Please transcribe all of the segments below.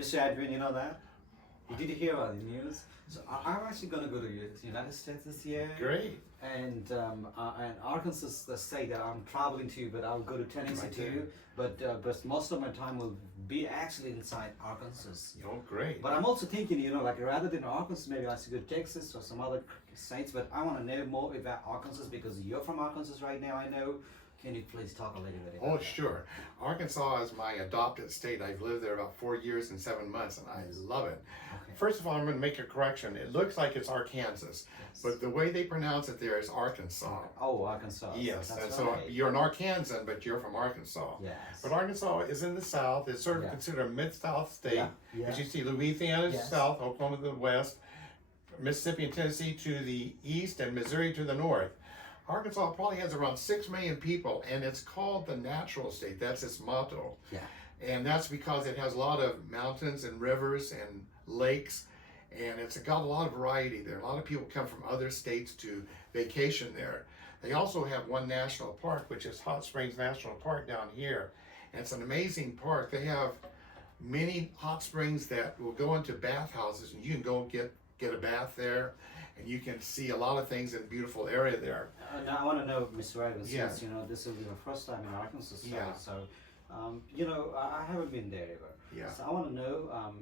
Mr. Edwin, you know that? Did you hear about the news? So I'm actually going to go to the United States this year. Great. And Arkansas is the state that I'm traveling to, but I'll go to Tennessee Right too. But most of my time will be actually inside Arkansas. Oh, great. But I'm also thinking, like rather than Arkansas, maybe I should go to Texas or some other states. But I want to know more about Arkansas because you're from Arkansas right now. I know. Can you please talk a little bit about Oh, that? sure. Arkansas is my adopted state. I've lived there about 4 years and 7 months, and I love it. Okay. First of all, I'm going to make a correction. It looks like it's Arkansas, Yes. but the way they pronounce it there is Arkansas. Oh, Arkansas. Yes, That's and so right. you're an Arkansan, but you're from Arkansas. Yes. But Arkansas is in the south. It's sort of Yeah. considered a mid-south state. Yeah, yeah. As you see, Louisiana is Yes. south, Oklahoma to the west, Mississippi and Tennessee to the east, and Missouri to the north. Arkansas probably has around 6 million people, and it's called the natural state. That's its motto. Yeah. And that's because it has a lot of mountains and rivers and lakes, and it's got a lot of variety there. A lot of people come from other states to vacation there. They also have one national park, which is Hot Springs National Park down here. And it's an amazing park. They have many hot springs that will go into bathhouses, and you can go get a bath there, and you can see a lot of things in a beautiful area there. Now I want to know, Mr. Evans, Yeah. since this will be the first time in Arkansas, Yeah. so I haven't been there ever. Yeah. So I want to know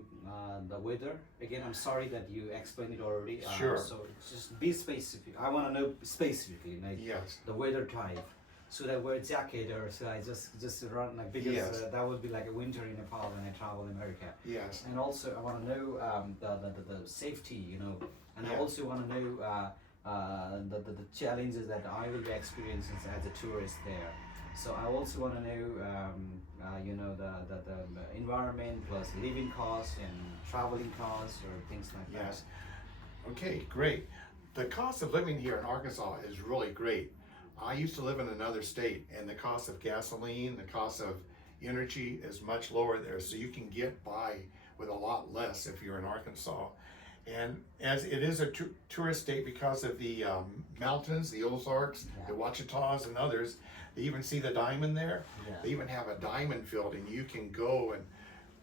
the weather. Again, I'm sorry that you explained it already. Sure. So just be specific. I want to know specifically, like Yes. the weather type. Should I wear a jacket or should I just run like because Yes. that would be like a winter in Nepal when I travel in America. Yes. And also I want to know the safety, and I Yeah. also want to know the challenges that I will be experiencing as a tourist there. So I also want to know the environment plus living costs and traveling costs or things like Yes. Okay, great. The cost of living here in Arkansas is really great. I used to live in another state, and the cost of gasoline, the cost of energy is much lower there, so you can get by with a lot less if you're in Arkansas. And as it is a tourist state because of the mountains, the Ozarks, the Ouachitas, and others, they even see the diamond there. Yeah. They even have a diamond field, and you can go and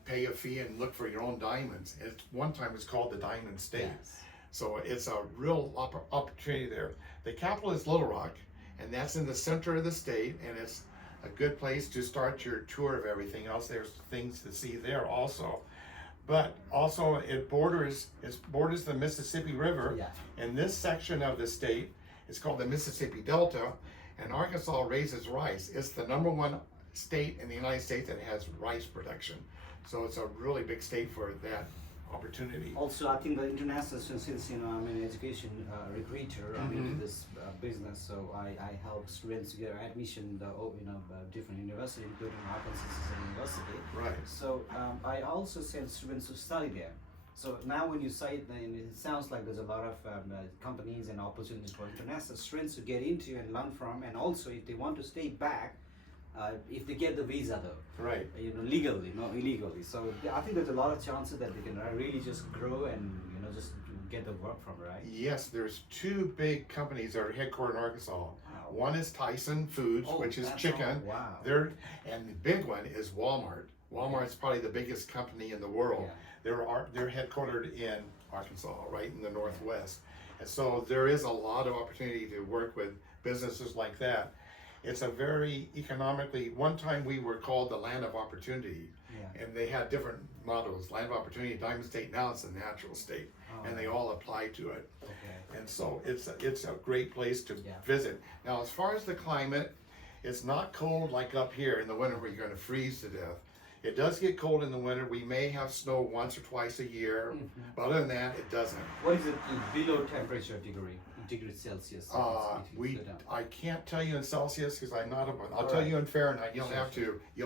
pay a fee and look for your own diamonds. One time it's called the Diamond State. Yes. So it's a real opportunity there. The capital is Little Rock, and that's in the center of the state, and it's a good place to start your tour of everything else. There's things to see there also. But also it borders the Mississippi River. Yeah. And this section of the state is called the Mississippi Delta, and Arkansas raises rice. It's the #1 state in the United States that has rice production. So it's a really big state for that opportunity. Also, I think the international, since I'm an education recruiter, I'm into this business, so I help students get admission the different universities, including Arkansas State University. Right. So I also send students to study there. So now when you say it, then it sounds like there's a lot of companies and opportunities for international students to get into and learn from, and also if they want to stay back, if they get the visa though. Right. Legally, not illegally. So I think there's a lot of chances that they can really just grow and just get the work from, right? Yes, there's 2 big companies that are headquartered in Arkansas. One is Tyson Foods, Oh, which is that's chicken. all. Wow. And the big one is Walmart. Walmart's probably the biggest company in the world. Yeah. They're headquartered in Arkansas, right in the Northwest. And so there is a lot of opportunity to work with businesses like that. It's a very economically, one time we were called the land of opportunity, and they had different mottos, land of opportunity, diamond state, now it's a natural state, and they all apply to it. Okay. And so it's a great place to visit. Now, as far as the climate, it's not cold like up here in the winter where you're going to freeze to death. It does get cold in the winter. We may have snow once or twice a year, but other than that, it doesn't. What is it below temperature degree Celsius? I can't tell you in Celsius because I'm not I'll tell you in Fahrenheit. You'll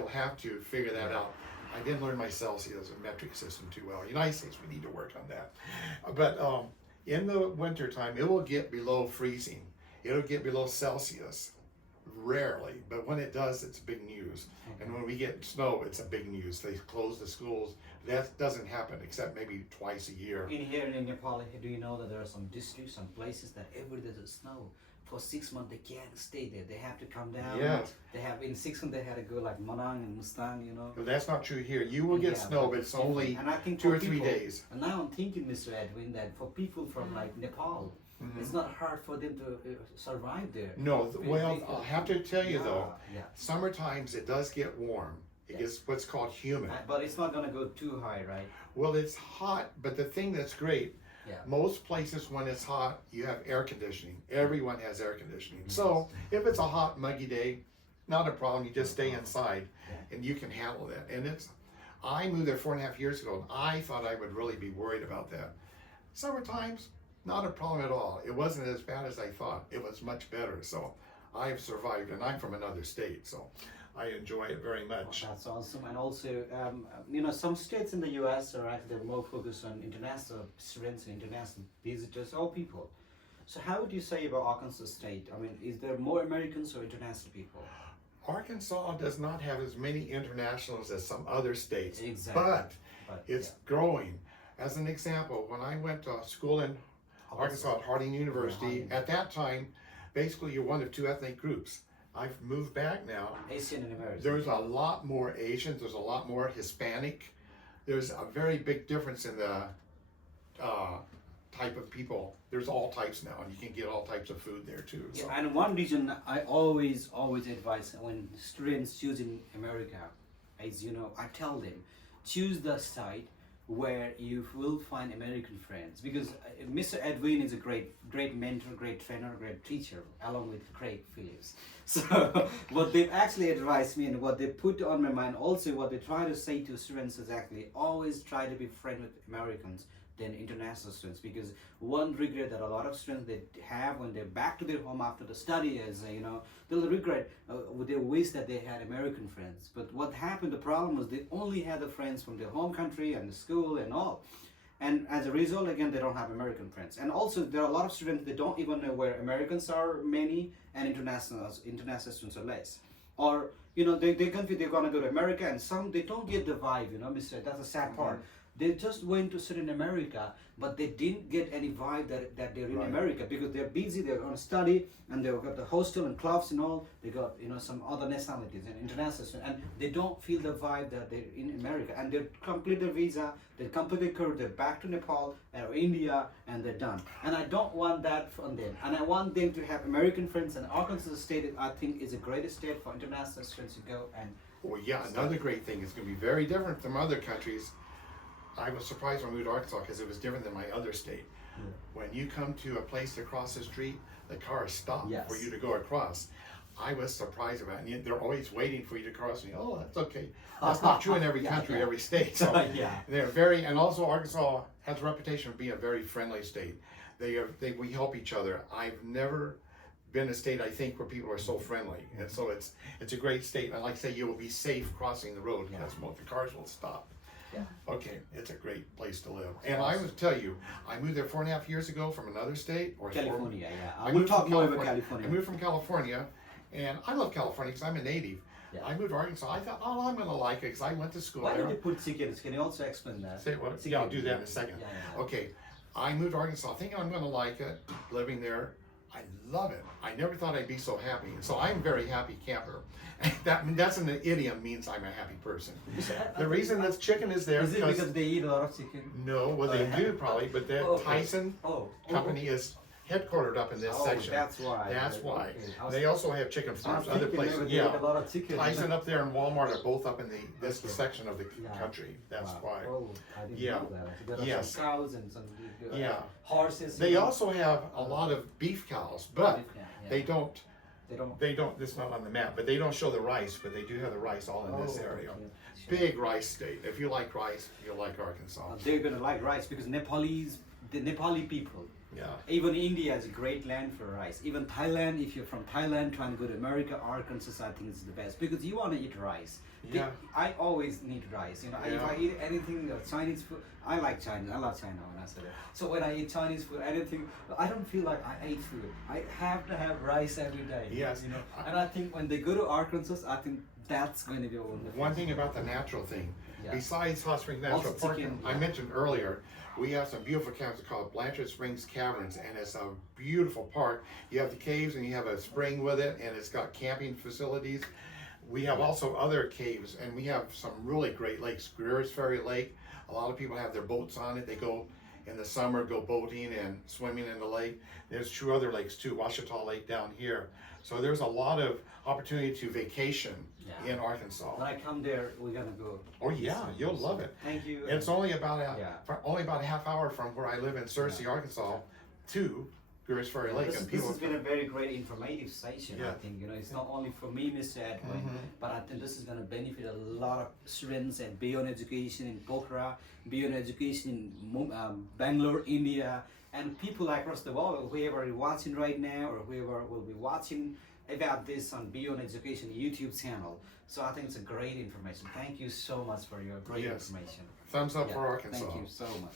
have to figure that out. I didn't learn my Celsius and metric system too well. United States, we need to work on that. But in the winter time, it will get below freezing. It'll get below Celsius. Rarely, but when it does, it's big news. And when we get snow, it's a big news. They close the schools. That doesn't happen except maybe twice a year. Here in Nepal, do you know that there are some districts, some places that every day there's snow for 6 months they can't stay there. They have to come down. Yes. They have in 6 months they had to go like Manang and Mustang, you know. But that's not true here. You will get Yeah, snow, but it's different. only And I think 2 for or 3 people- days. And now I'm thinking, Mr. Edwin, that for people from like Nepal, it's not hard for them to survive there. No, well, They- I'll have to tell you though, Yeah. summer times it does get warm. It gets what's called humid. But it's not gonna go too high, right? Well, it's hot, but the thing that's great, Yeah. most places when it's hot, you have air conditioning. Everyone has air conditioning. So if it's a hot, muggy day, not a problem. You just stay inside and you can handle that. And I moved there 4.5 years ago and I thought I would really be worried about that. Summer times, not a problem at all. It wasn't as bad as I thought. It was much better. So I have survived, and I'm from another state, so I enjoy it very much. That's awesome. And also, some states in the U.S. are actually more focused on international students and international visitors or people. So how would you say about Arkansas State? I mean, is there more Americans or international people? Arkansas does not have as many internationals as some other states, Exactly. but it's growing. As an example, when I went to school in Arkansas at Harding University, at that time, basically you're one of 2 ethnic groups. I've moved back now. Asian and American. There's a lot more Asians, there's a lot more Hispanic. There's a very big difference in the type of people. There's all types now, and you can get all types of food there too. So. Yeah, and one reason I always advise when students choosing America is, I tell them, choose the site where you will find American friends, because Mr. Edwin is a great mentor, great trainer, great teacher, along with Craig Phillips. So what they've actually advised me and what they put on my mind, also what they try to say to students is actually always try to be friends with Americans than international students, because one regret that a lot of students they have when they're back to their home after the study is, they'll regret, they wish that they had American friends. But what happened, the problem was they only had the friends from their home country and the school and all. And as a result, again, they don't have American friends. And also, there are a lot of students that don't even know where Americans are many and international students are less. Or, they confuse, they're gonna go to America, and some, they don't get the vibe, Mr. That's a sad part. They just went to sit in America, but they didn't get any vibe that they're in America, because they're busy, they're going to study, and they've got the hostel and clubs and all. They got some other nationalities and international, and they don't feel the vibe that they're in America. And they complete their visa, they complete their career, they're back to Nepal or India, and they're done. And I don't want that from them. And I want them to have American friends. And Arkansas State, I think, is a great state for international students to go and. Well, yeah, another great thing is going to be very different from other countries. I was surprised when I moved to Arkansas because it was different than my other state. When you come to a place to cross the street, the cars stop for you to go across. I was surprised about it. And they're always waiting for you to cross. And that's okay. That's not true in every country, every state. So they're very, and also Arkansas has a reputation of being a very friendly state. We help each other. I've never been a state, I think, where people are so friendly. And so it's a great state. And like I say, you will be safe crossing the road because most of the cars will stop. Yeah. Okay, it's a great place to live. And I would tell you, I moved there 4.5 years ago from another state. California, I we'll moved talk from more about California. California. I moved from California, and I love California because I'm a native. Yeah. I moved to Arkansas. I thought, I'm going to like it because I went to school Why there. did they put chickens? Can you also explain that? Say what? Yeah, I'll do that in a second. Okay, I moved to Arkansas thinking I'm going to like it, living there. I love it. I never thought I'd be so happy. And so I'm a very happy camper. That's an idiom, means I'm a happy person. The reason that chicken is there is it because they eat a lot of chicken? No, well they do probably, but that Tyson company is headquartered up in this section. That's why. That's why. They also have chicken farms other places. They eat a lot of chicken. Tyson up there and Walmart are both up in this section of the country. That's why. Oh, I didn't know that. There are some cows and some horses. They also have a lot of beef cows, but they don't. This is not on the map, but they don't show the rice, but they do have the rice all in this area. Big rice state. If you like rice, you'll like Arkansas. They're gonna like rice because the Nepali people. Yeah. Even India is a great land for rice. Even Thailand, if you're from Thailand trying to go to America, Arkansas, I think is the best because you want to eat rice. Yeah. I always need rice. If I eat anything Chinese food, I like Chinese. I love China when I say that. So when I eat Chinese food, anything, I don't feel like I ate food. I have to have rice every day. Yes. And I think when they go to Arkansas, I think that's going to be wonderful. One thing about the natural thing, Yeah. Besides Hot Springs National Also Park, chicken, I yeah. mentioned earlier, we have some beautiful caverns called Blanchard Springs Caverns, and it's a beautiful park. You have the caves, and you have a spring with it, and it's got camping facilities. We have also other caves, and we have some really great lakes. Greer's Ferry Lake, a lot of people have their boats on it. They go in the summer, go boating and swimming in the lake. There's two other lakes too, Washita Lake down here. So there's a lot of opportunity to vacation Yeah. in Arkansas. When I come there, we're gonna go. Oh yeah, you'll love it. Thank you. It's only about Yeah. only about a half hour from where I live in Searcy, Arkansas, to Greer's Ferry Lake, This, and this people. has been a very great informative session. I Yeah. think it's not only for me, Mr. Edwin, but I think this is going to benefit a lot of students and beyond education in Pokhara, beyond education in Bangalore, India, and people across the world. Whoever is watching right now, or whoever will be watching about this on Beyond Education YouTube channel. So I think it's a great information. Thank you so much for your great Yes. information. Thumbs up Yeah, for Arkansas. Thank you so much.